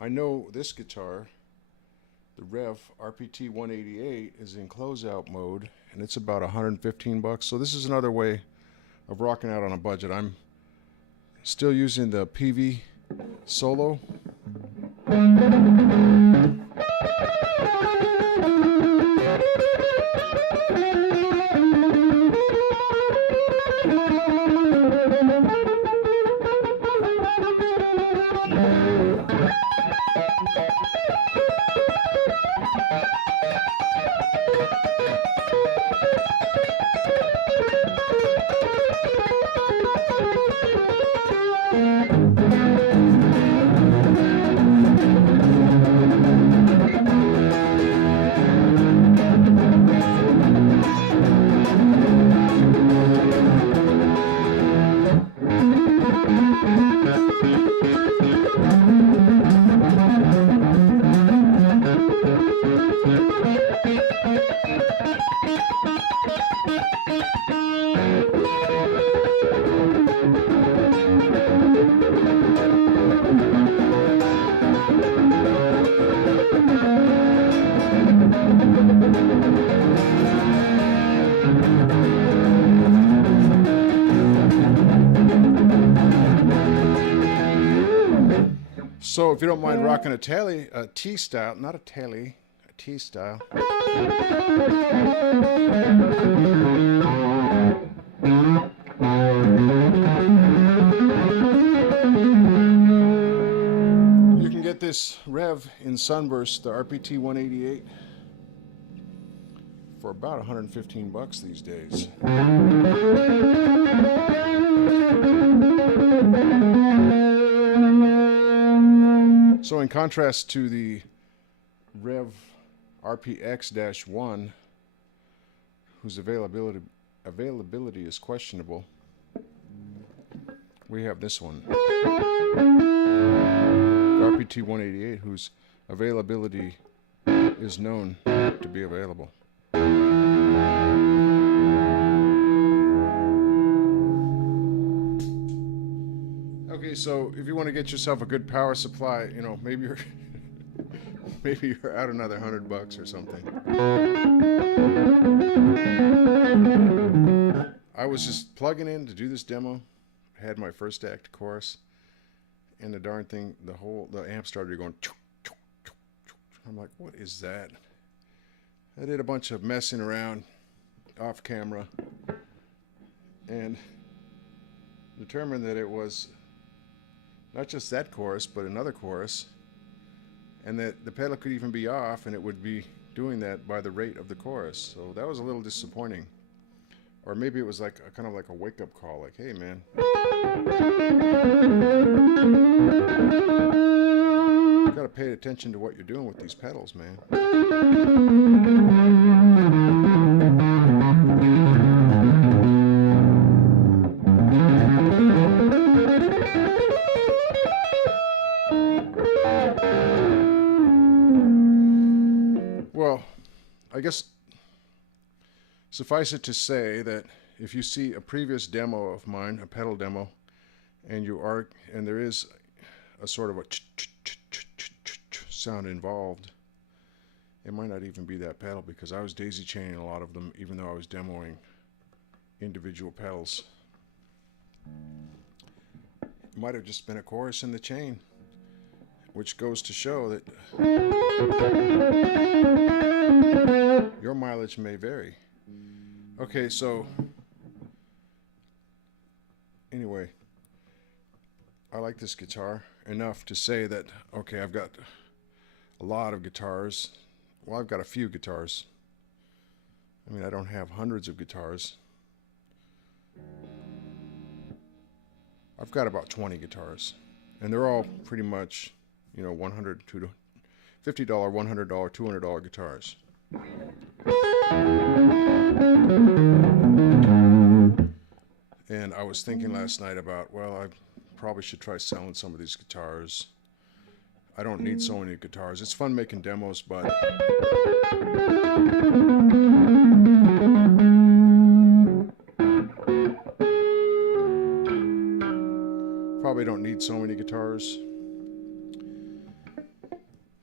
I know this guitar, the Revv RPT188, is in closeout mode, and it's about 115 bucks. So this is another way of rocking out on a budget. I'm still using the Peavey Solo. So if you don't mind rocking a T style, not a tele, a T style. You can get this Revv in Sunburst, the RPT188, for about 115 bucks these days. So in contrast to the Revv RPX-1, whose availability is questionable, we have this one, the RPT188, whose availability is known to be available. Okay, so if you want to get yourself a good power supply, you know, maybe you're maybe you're out another 100 bucks or something. I was just plugging in to do this demo, had my first act chorus, and the darn thing, the amp started going. I'm like, what is that? I did a bunch of messing around off camera and determined that it was not just that chorus, but another chorus, and that the pedal could even be off and it would be doing that by the rate of the chorus. So that was a little disappointing. Or maybe it was like kind of like a wake-up call, like, hey man, you gotta pay attention to what you're doing with these pedals, man. Well, I guess suffice it to say that if you see a previous demo of mine, a pedal demo, and there is a sort of a sound involved, it might not even be that pedal, because I was daisy chaining a lot of them, even though I was demoing individual pedals. It might have just been a chorus in the chain, which goes to show that your mileage may vary. Okay, so anyway, I like this guitar enough to say that, okay, I've got a lot of guitars. Well, I've got a few guitars. I mean, I don't have hundreds of guitars. I've got about 20 guitars, and they're all pretty much, you know, $100, $50, $100, $200 guitars. And I was thinking last night about, well, I probably should try selling some of these guitars. I don't need so many guitars. It's fun making demos, but probably don't need so many guitars.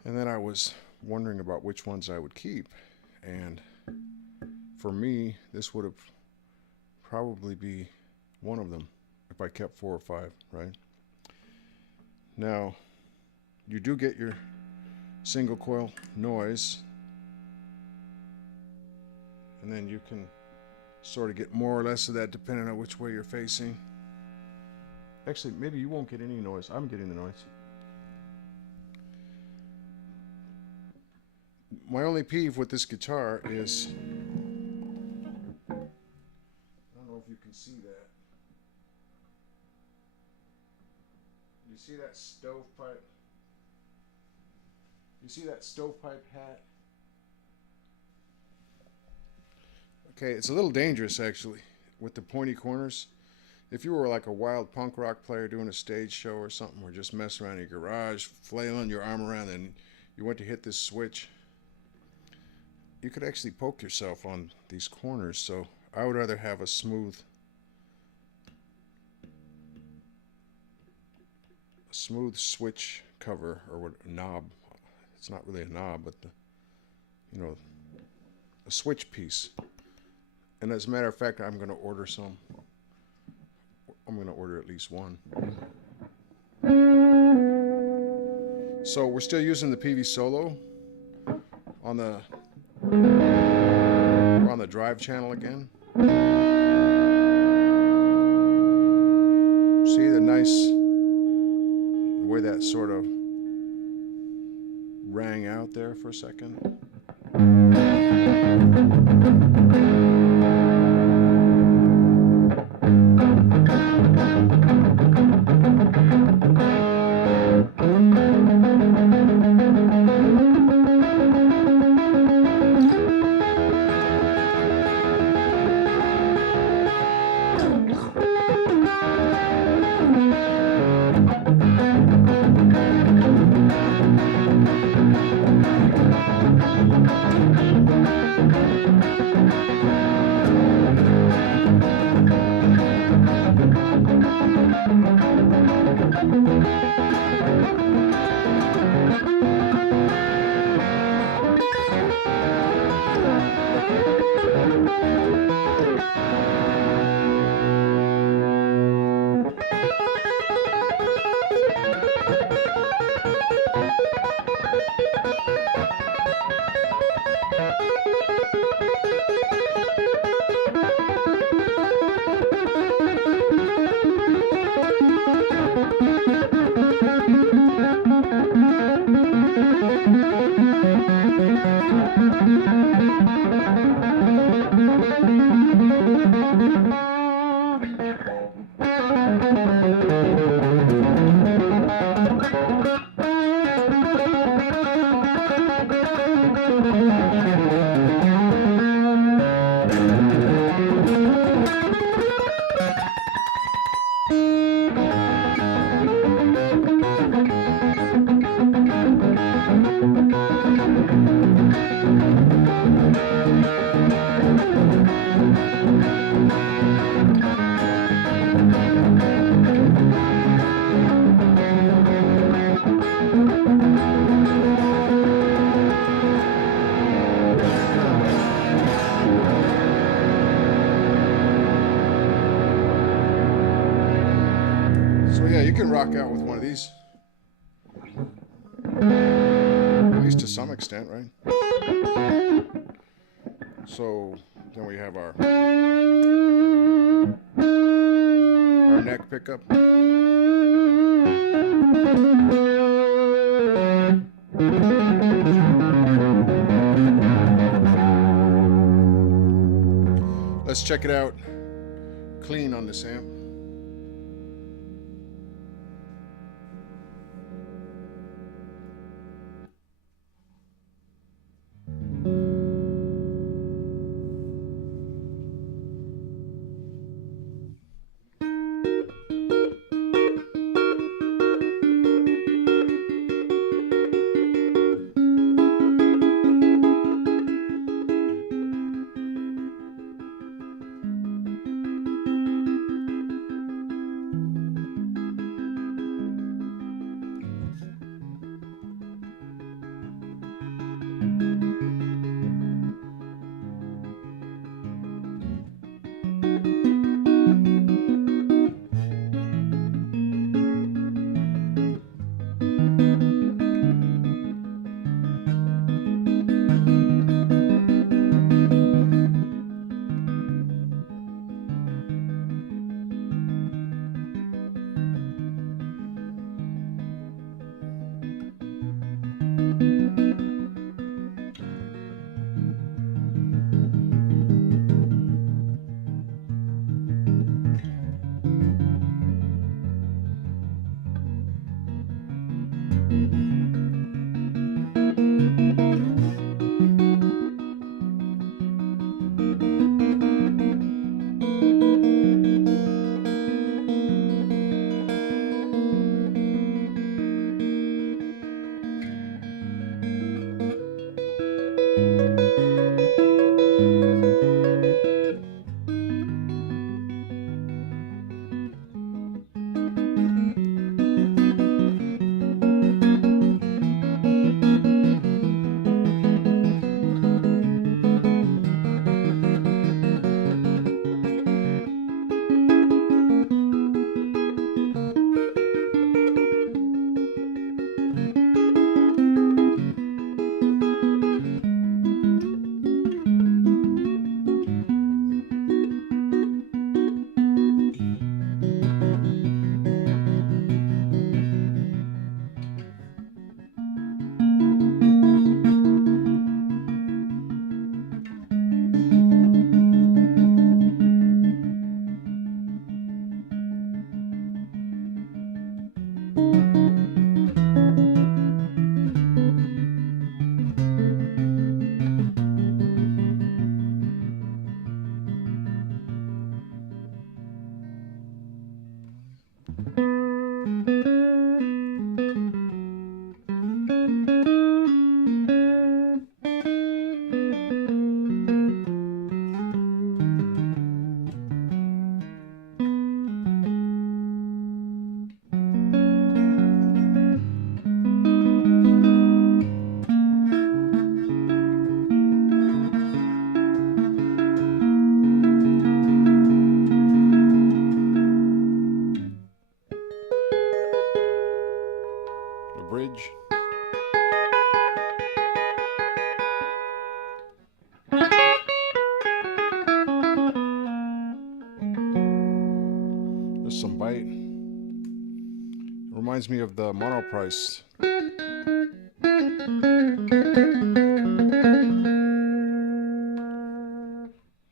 And then I was wondering about which ones I would keep, and for me, this would have probably be one of them if I kept 4 or 5, right? Now, you do get your single coil noise, and then you can sort of get more or less of that depending on which way you're facing. Actually, maybe you won't get any noise. I'm getting the noise. My only peeve with this guitar is, I don't know if you can see that. You see that stovepipe? You see that stovepipe hat? Okay, it's a little dangerous actually with the pointy corners. If you were like a wild punk rock player doing a stage show or something, or just messing around in your garage, flailing your arm around, and you went to hit this switch, you could actually poke yourself on these corners. So I would rather have a smooth switch cover, or what, knob. It's not really a knob, but the, you know, a switch piece. And as a matter of fact, I'm going to order some. I'm going to order at least one. So we're still using the Peavey Solo on the, we're on the drive channel again. See the nice, the way that sort of rang out there for a second. So yeah, you can rock out with one of these, at least to some extent, right? So then we have our neck pickup. Let's check it out clean on this amp. Bridge. There's some bite. It reminds me of the Monoprice.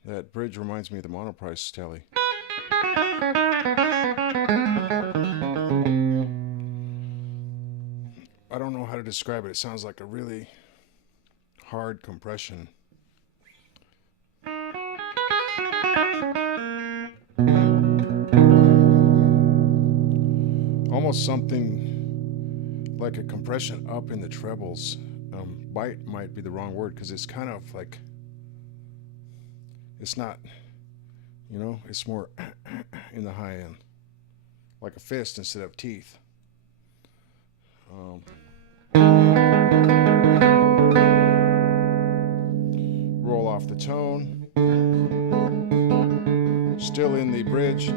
That bridge reminds me of the Monoprice telly. I don't know how to describe it. It sounds like a really hard compression. Almost something like a compression up in the trebles. Bite might be the wrong word because it's kind of like, it's not, you know, it's more in the high end. Like a fist instead of teeth. Roll off the tone. Still in the bridge.